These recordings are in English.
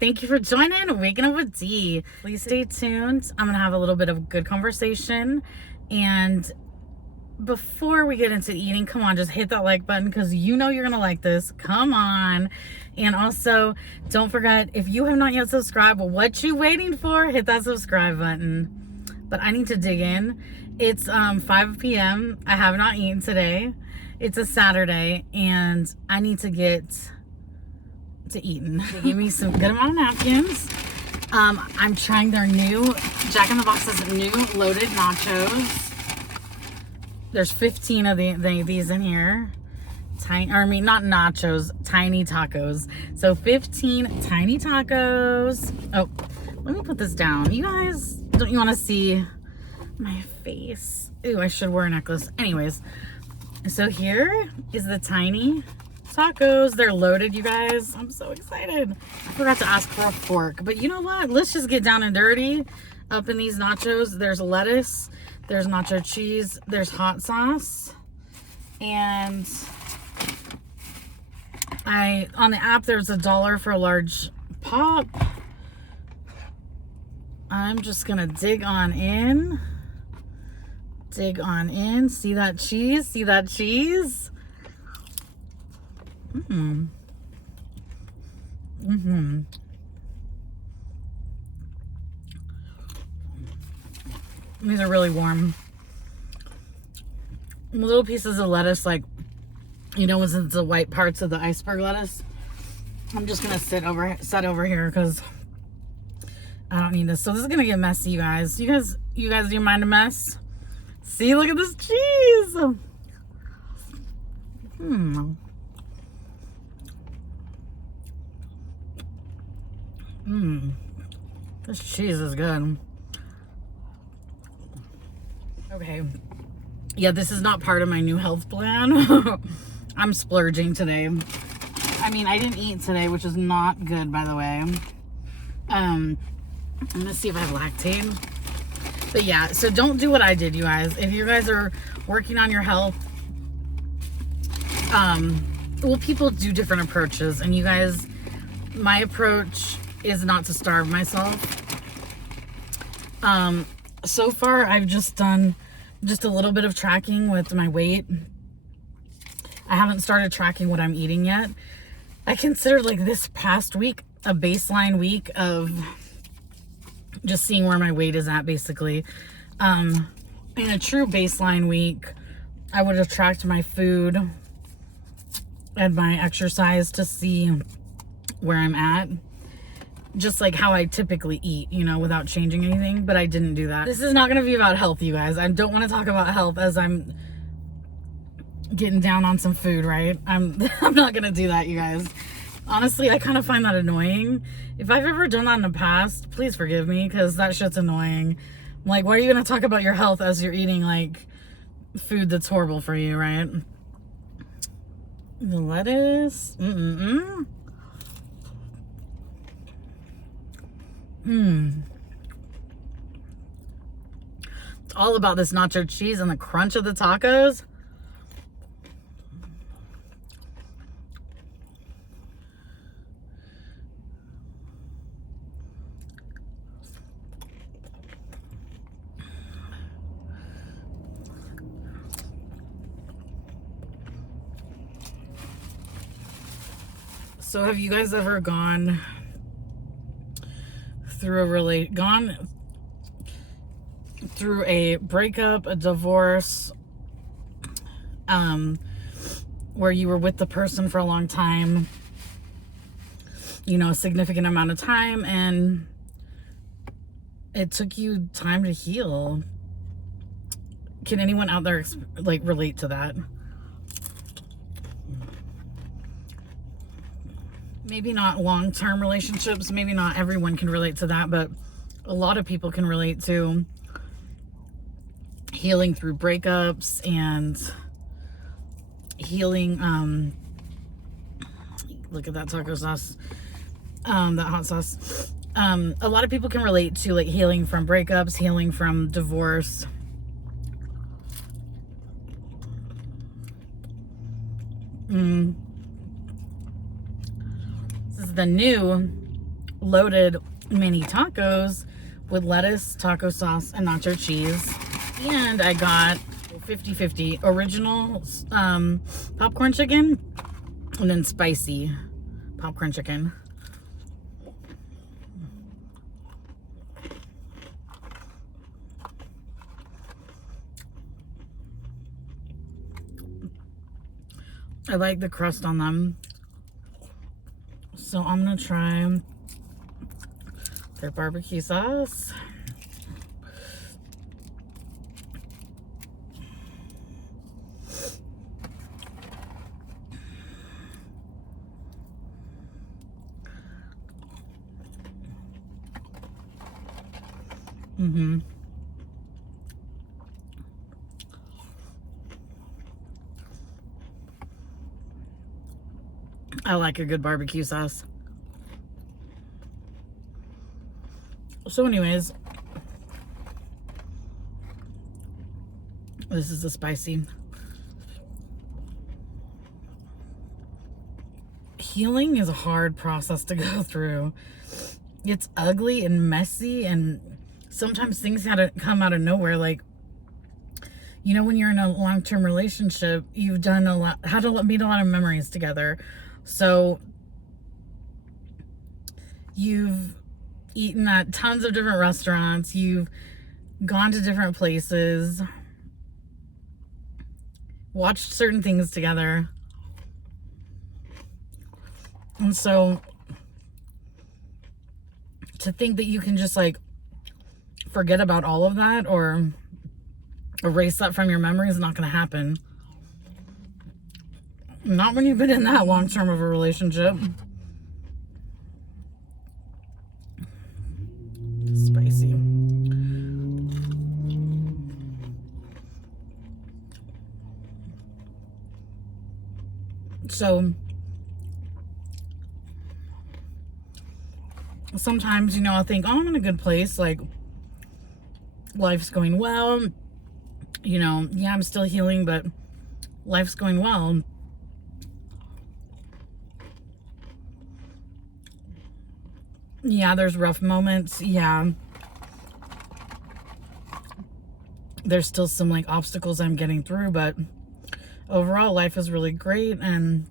Thank you for joining Waking Up with D. Please stay tuned. I'm going to have a little bit of good conversation. And before we get into eating, come on, just hit that like button because you know you're going to like this. Come on. And also, don't forget, if you have not yet subscribed, well, what you waiting for? Hit that subscribe button. But I need to dig in. It's 5 p.m. I have not eaten today. It's a Saturday, and I need to get to eating. They gave me some good amount of napkins. I'm trying their new Jack in the Box's new loaded nachos. There's 15 of these in here. Not nachos, tiny tacos. So 15 tiny tacos. Oh, let me put this down. You guys, don't you want to see my face? Ooh, I should wear a necklace. Anyways, so here is the tiny tacos. They're loaded, you guys. I'm so excited. I forgot to ask for a fork, but you know what? Let's just get down and dirty up in these nachos. There's lettuce, there's nacho cheese, there's hot sauce, and on the app there's $1 for a large pop. I'm just gonna dig on in. See that cheese? See that cheese? These are really warm. Little pieces of lettuce, like, you know, it's the white parts of the iceberg lettuce. I'm just gonna set over here because I don't need this. So this is gonna get messy, you guys. You guys, do you mind a mess? See, look at this cheese. This cheese is good. Okay. Yeah, this is not part of my new health plan. I'm splurging today. I mean, I didn't eat today, which is not good, by the way. I'm gonna see if I have lactate. But yeah, so don't do what I did, you guys. If you guys are working on your health, well, people do different approaches, and you guys, my approach is not to starve myself. So far I've just done just a little bit of tracking with my weight. I haven't started tracking what I'm eating yet. I considered like this past week a baseline week of just seeing where my weight is at, basically. In a true baseline week, I would have tracked my food and my exercise to see where I'm at. Just like how I typically eat, you know, without changing anything, but I didn't do that. This is not going to be about health, you guys. I don't want to talk about health as I'm getting down on some food, right? I'm not going to do that, you guys. Honestly, I kind of find that annoying. If I've ever done that in the past, please forgive me, because that shit's annoying. Like, why are you going to talk about your health as you're eating, like, food that's horrible for you, right? The lettuce. It's all about this nacho cheese and the crunch of the tacos. So have you guys ever gone through a breakup, a divorce, where you were with the person for a long time, you know, a significant amount of time, and it took you time to heal? Can anyone out there like relate to that? Maybe not long-term relationships, maybe not everyone can relate to that, but a lot of people can relate to healing through breakups and healing. Look at that taco sauce, that hot sauce. A lot of people can relate to like healing from breakups, healing from divorce. This is the new loaded mini tacos with lettuce, taco sauce, and nacho cheese. And I got 50/50 original popcorn chicken and then spicy popcorn chicken. I like the crust on them. So I'm gonna try their barbecue sauce. I like a good barbecue sauce. So anyways, this is the spicy. Healing is a hard process to go through. It's ugly and messy, and sometimes things come out of nowhere. Like, you know, when you're in a long-term relationship, you've done had to meet a lot of memories together. So you've eaten at tons of different restaurants. You've gone to different places, watched certain things together. And so to think that you can just like forget about all of that or erase that from your memory is not going to happen. Not when you've been in that long term of a relationship. Spicy. So sometimes, you know, I'll think, oh, I'm in a good place. Like, life's going well. You know, yeah, I'm still healing, but life's going well. Yeah, there's rough moments. Yeah. There's still some like obstacles I'm getting through, but overall life is really great and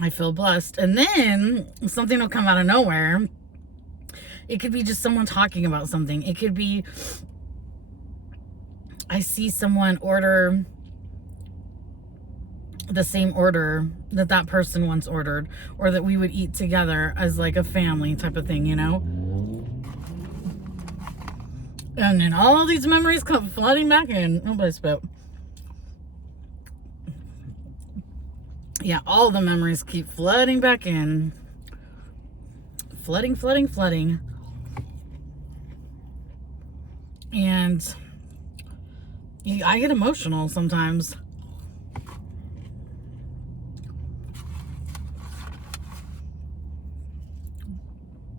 I feel blessed. And then something will come out of nowhere. It could be just someone talking about something. It could be I see someone order the same order that person once ordered, or that we would eat together as like a family type of thing, you know? And then all these memories come flooding back in. Oh, I spit. Yeah, all the memories keep flooding back in. Flooding. And I get emotional sometimes.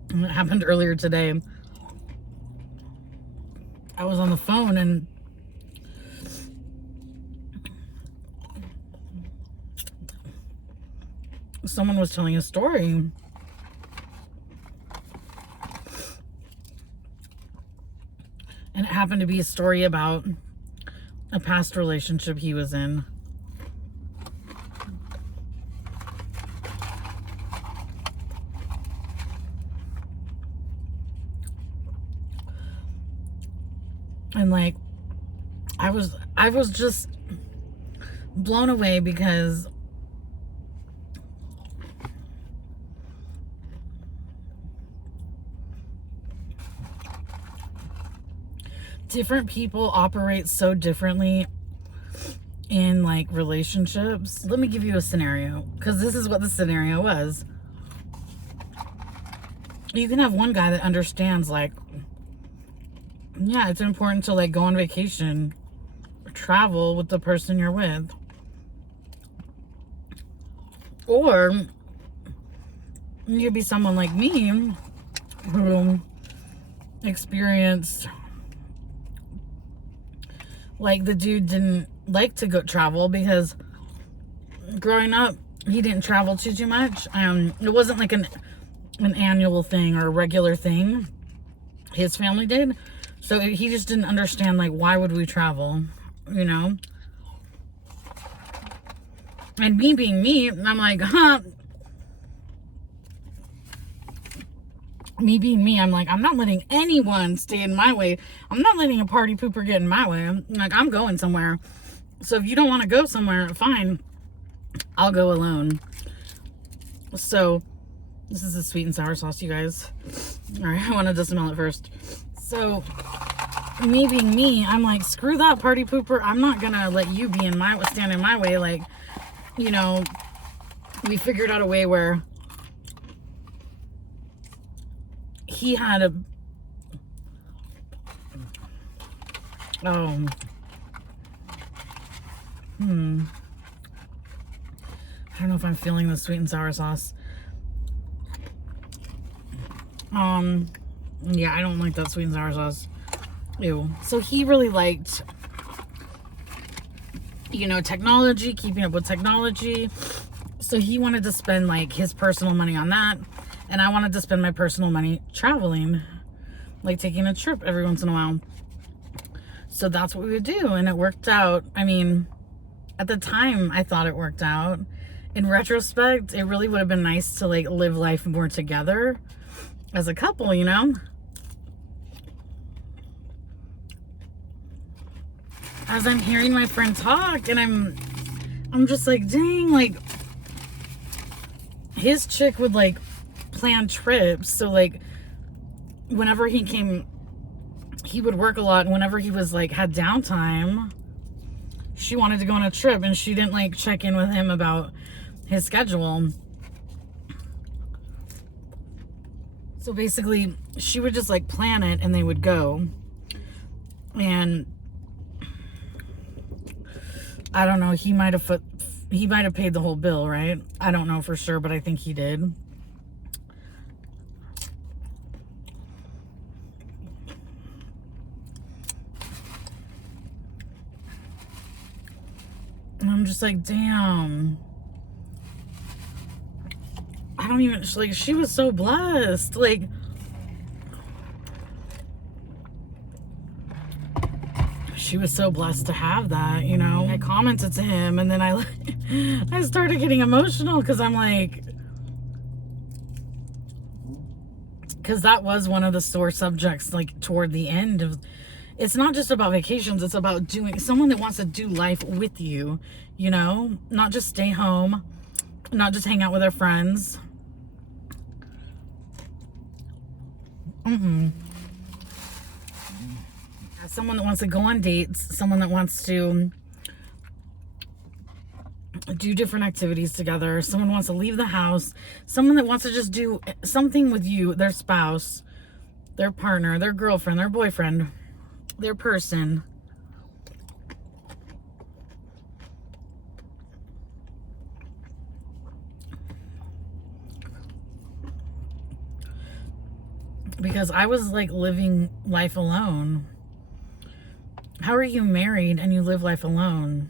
And it happened earlier today. I was on the phone and someone was telling a story. And it happened to be a story about a past relationship he was in. And like, I was just blown away because different people operate so differently in like relationships. Let me give you a scenario, because this is what the scenario was. You can have one guy that understands like, yeah, it's important to like go on vacation, travel with the person you're with. Or you could be someone like me who experienced like the dude didn't like to go travel because growing up he didn't travel too much. It wasn't like an annual thing or a regular thing. His family did. So he just didn't understand, like, why would we travel, you know? And me being me, I'm like, me being me, I'm like, I'm not letting anyone stay in my way. I'm not letting a party pooper get in my way. Like, I'm going somewhere. So if you don't want to go somewhere, fine. I'll go alone. So this is the sweet and sour sauce, you guys. All right, I wanted to smell it first. So me being me, I'm like, screw that party pooper. I'm not gonna let you be stand in my way. Like, you know, we figured out a way where he had a I don't know if I'm feeling the sweet and sour sauce. Yeah, I don't like that sweet and sour sauce. Ew. So he really liked, you know, technology, keeping up with technology. So he wanted to spend like his personal money on that. And I wanted to spend my personal money traveling, like taking a trip every once in a while. So that's what we would do. And it worked out. I mean, at the time I thought it worked out. In retrospect, it really would have been nice to like live life more together as a couple, you know? As I'm hearing my friend talk, and I'm just like, dang, like his chick would like plan trips. So like whenever he came, he would work a lot, and whenever he was like had downtime, she wanted to go on a trip, and she didn't like check in with him about his schedule. So basically she would just like plan it and they would go. And I don't know, he might have paid the whole bill, right? I don't know for sure, but I think he did. And I'm just like, damn. I don't even, like, she was so blessed. Like, she was so blessed to have that, you know? I commented to him, and then I started getting emotional because I'm like, because that was one of the sore subjects, like, toward the end of, it's not just about vacations, it's about doing, someone that wants to do life with you, you know? Not just stay home, not just hang out with our friends. Someone that wants to go on dates, someone that wants to do different activities together, someone wants to leave the house, someone that wants to just do something with you, their spouse, their partner, their girlfriend, their boyfriend, their person. Because I was like living life alone. How are you married and you live life alone?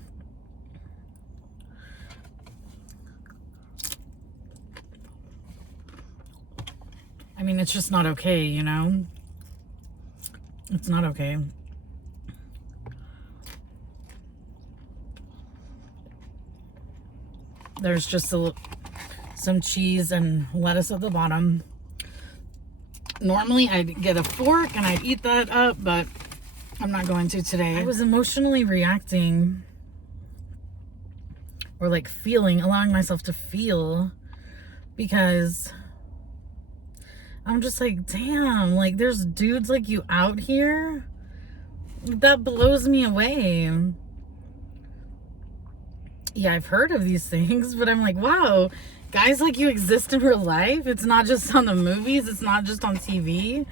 I mean, it's just not okay, you know? It's not okay. There's just some cheese and lettuce at the bottom. Normally I'd get a fork and I'd eat that up, but I'm not going to today. I was emotionally reacting, or like feeling, allowing myself to feel, because I'm just like, damn, like there's dudes like you out here. That blows me away. Yeah, I've heard of these things, but I'm like, wow, guys like you exist in real life. It's not just on the movies. It's not just on TV.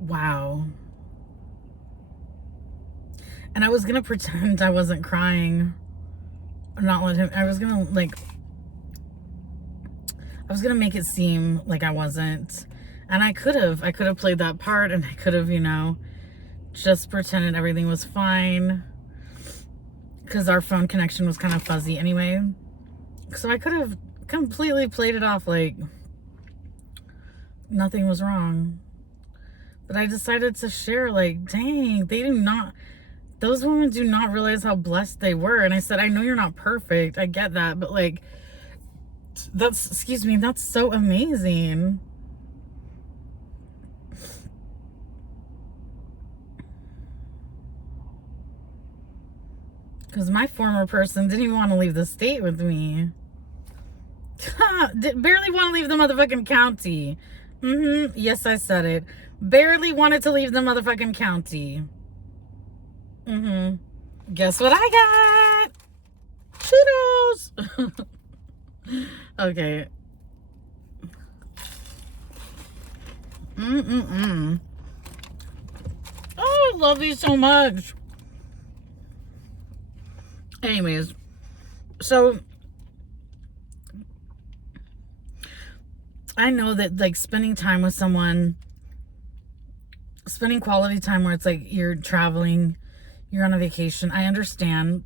Wow. And I was gonna pretend I wasn't crying. Not let him, I was gonna make it seem like I wasn't. And I could have played that part, and I could have, you know, just pretended everything was fine. Because our phone connection was kind of fuzzy anyway. So I could have completely played it off like nothing was wrong. But I decided to share, like, dang, those women do not realize how blessed they were. And I said, I know you're not perfect. I get that. But, like, that's so amazing. Because my former person didn't even want to leave the state with me. Barely want to leave the motherfucking county. Yes, I said it. Barely wanted to leave the motherfucking county. Guess what I got? Cheetos. Okay. Oh, I love these so much. Anyways, so I know that, like, spending time with someone, spending quality time where it's like you're traveling, you're on a vacation. I understand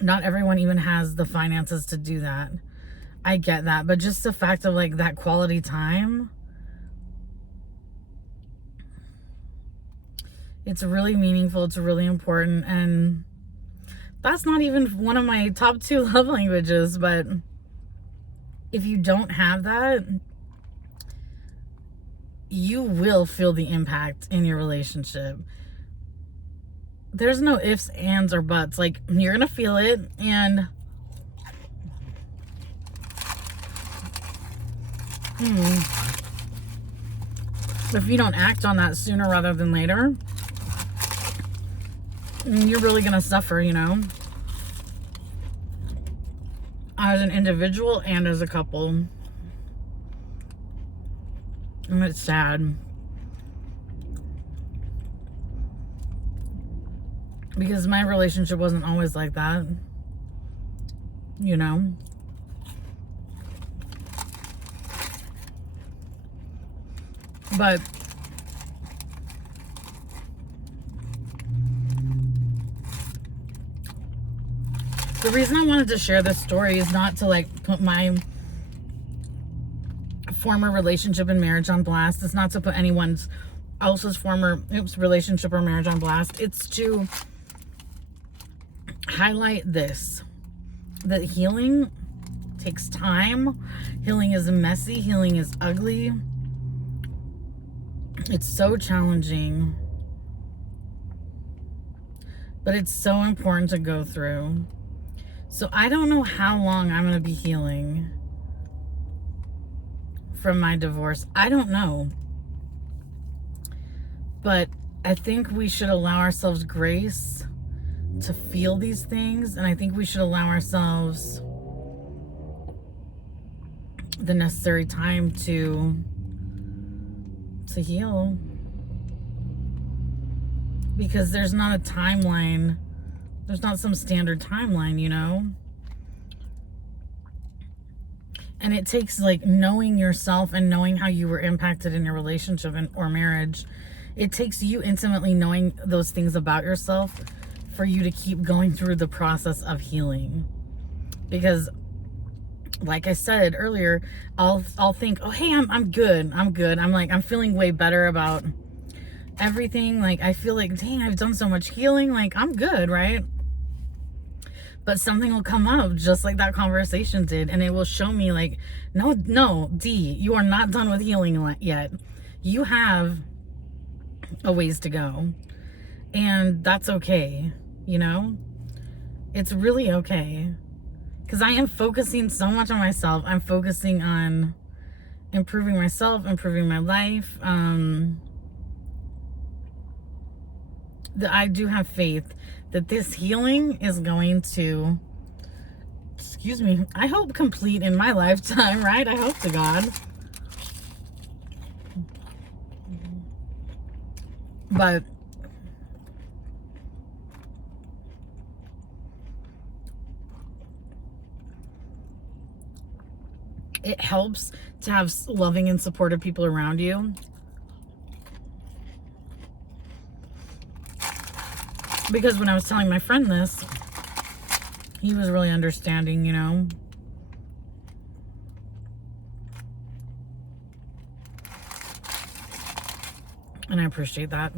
not everyone even has the finances to do that. I get that. But just the fact of, like, that quality time, it's really meaningful. It's really important. And that's not even one of my top 2 love languages. But if you don't have that, you will feel the impact in your relationship. There's no ifs, ands, or buts. Like, you're gonna feel it. And if you don't act on that sooner rather than later, you're really gonna suffer, you know, as an individual and as a couple. And it's sad. Because my relationship wasn't always like that. You know? But the reason I wanted to share this story is not to, like, put my former relationship and marriage on blast. It's not to put anyone's else's former relationship or marriage on blast. It's to highlight this, that healing takes time. Healing is messy. Healing is ugly. It's so challenging, but it's so important to go through. So I don't know how long I'm going to be healing from my divorce. I don't know. But I think we should allow ourselves grace to feel these things. And I think we should allow ourselves the necessary time to heal. Because there's not a timeline. There's not some standard timeline, you know? And it takes, like, knowing yourself and knowing how you were impacted in your relationship or marriage. It takes you intimately knowing those things about yourself for you to keep going through the process of healing. Because, like I said earlier, I'll think, oh, hey, I'm good. I'm feeling way better about everything. Like, I feel like, dang, I've done so much healing. Like, I'm good, right? But something will come up just like that conversation did, and it will show me, like, no, D, you are not done with healing yet. You have a ways to go, and that's okay, you know? It's really okay, because I am focusing so much on myself. I'm focusing on improving myself, improving my life. That I do have faith that this healing is going to, I hope complete in my lifetime, right? I hope to God. But it helps to have loving and supportive people around you. Because when I was telling my friend this, he was really understanding, you know. And I appreciate that.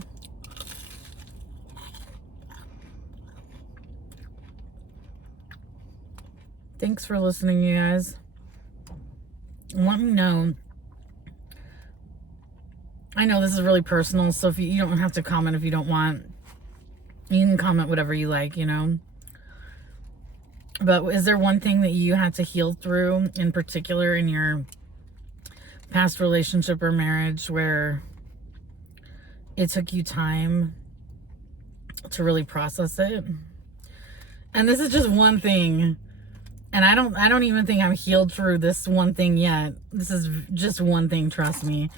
Thanks for listening, you guys. Let me know. I know this is really personal, so if you don't have to comment if you don't want. You can comment whatever you like, you know. But is there one thing that you had to heal through in particular in your past relationship or marriage where it took you time to really process it? And this is just one thing. And I don't even think I'm healed through this one thing yet. This is just one thing, trust me.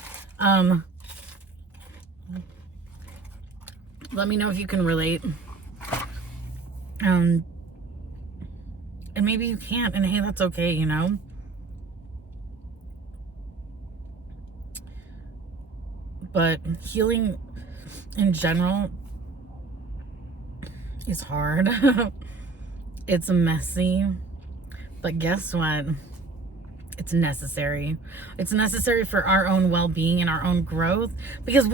Let me know if you can relate. And maybe you can't, and hey, that's okay, you know? But healing in general is hard. It's messy. But guess what? It's necessary. It's necessary for our own well-being and our own growth, because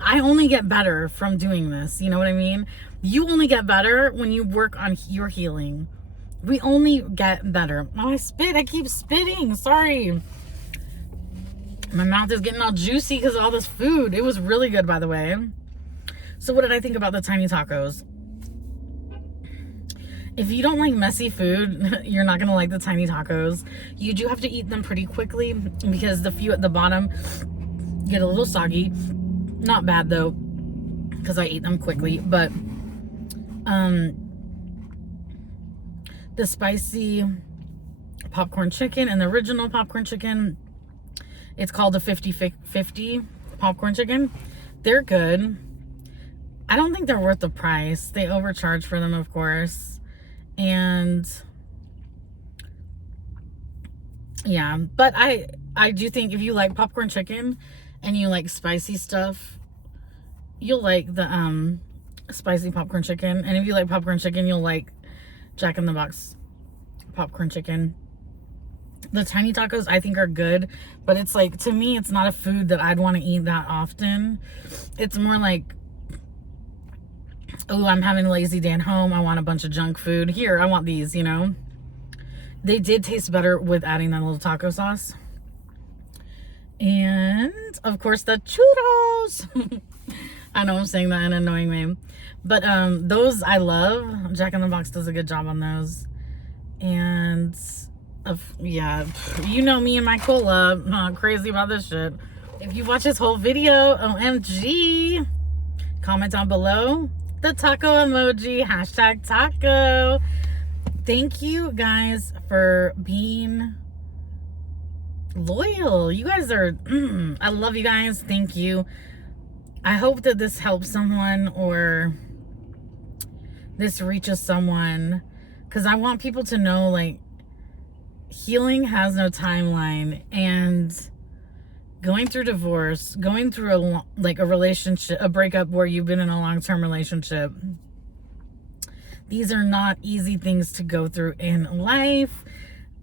I only get better from doing this. You know what I mean? You only get better when you work on your healing. We only get better. Oh, I keep spitting. Sorry. My mouth is getting all juicy because of all this food. It was really good, by the way. So what did I think about the tiny tacos? If you don't like messy food, you're not going to like the tiny tacos. You do have to eat them pretty quickly because the few at the bottom get a little soggy. Not bad though, because I ate them quickly. But the spicy popcorn chicken and the original popcorn chicken, it's called a 50-50 popcorn chicken. They're good. I don't think they're worth the price. They overcharge for them, of course. And yeah, but I do think if you like popcorn chicken and you like spicy stuff, you'll like the spicy popcorn chicken. And if you like popcorn chicken, you'll like Jack in the Box popcorn chicken. The tiny tacos I think are good, but it's like, to me, it's not a food that I'd want to eat that often. It's more like, oh, I'm having a lazy day at home. I want a bunch of junk food. Here, I want these, you know. They did taste better with adding that little taco sauce. And, of course, the churros. I know I'm saying that in an annoying way. But those I love. Jack in the Box does a good job on those. And, yeah, you know me and my cola. I'm crazy about this shit. If you watch this whole video, OMG, comment down below the taco emoji, #taco. Thank you guys for being loyal. You guys are, I love you guys. Thank you. I hope that this helps someone or this reaches someone, because I want people to know, like, healing has no timeline. And going through divorce, going through a relationship, a breakup where you've been in a long-term relationship, these are not easy things to go through in life.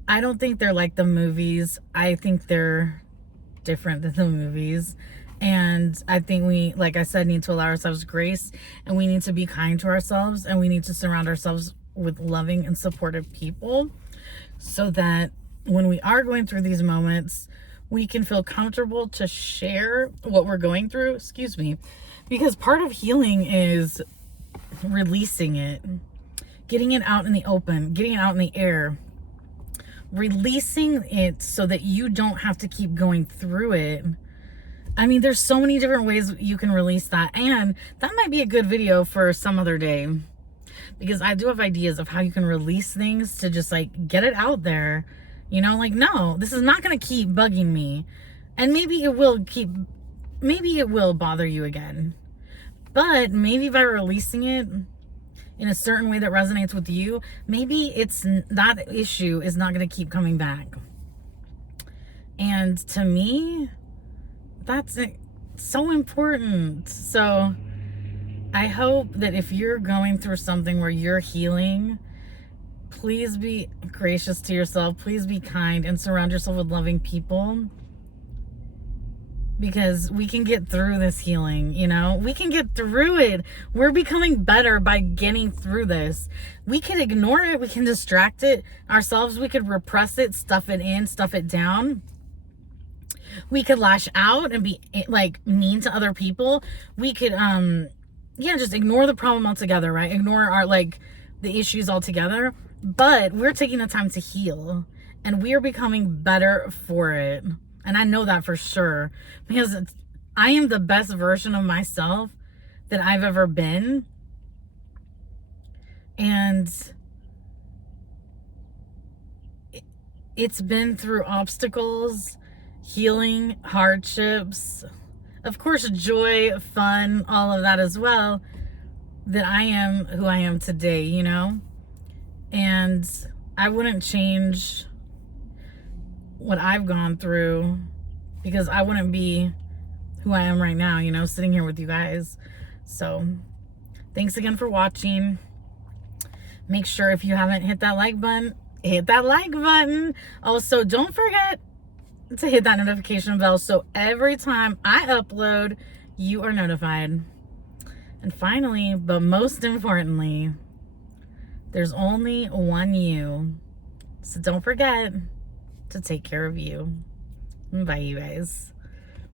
I don't think they're like the movies. I think they're different than the movies. And I think we, like I said, need to allow ourselves grace, and we need to be kind to ourselves, and we need to surround ourselves with loving and supportive people, so that when we are going through these moments, we can feel comfortable to share what we're going through. Excuse me. Because part of healing is releasing it, getting it out in the open, getting it out in the air, releasing it so that you don't have to keep going through it. I mean, there's so many different ways you can release that. And that might be a good video for some other day, because I do have ideas of how you can release things to just like get it out there. You know, like, no, this is not going to keep bugging me. And maybe it will bother you again. But maybe by releasing it in a certain way that resonates with you, maybe that issue is not going to keep coming back. And to me, that's so important. So I hope that if you're going through something where you're healing, please be gracious to yourself. Please be kind and surround yourself with loving people. because we can get through this healing, you know? We can get through it. We're becoming better by getting through this. We can ignore it. We can distract it ourselves. We could repress it, stuff it in, stuff it down. We could lash out and be like mean to other people. We could, just ignore the problem altogether, right? Ignore our, like, the issues altogether. But we're taking the time to heal, and we are becoming better for it. And I know that for sure, because I am the best version of myself that I've ever been. And it's been through obstacles, healing, hardships, of course, joy, fun, all of that as well, that I am who I am today, you know? And I wouldn't change what I've gone through, because I wouldn't be who I am right now, you know, sitting here with you guys. So thanks again for watching. Make sure, if you haven't hit that like button, hit that like button. Also, don't forget to hit that notification bell so every time I upload, you are notified. And finally, but most importantly, there's only one you. So don't forget to take care of you. Bye, you guys.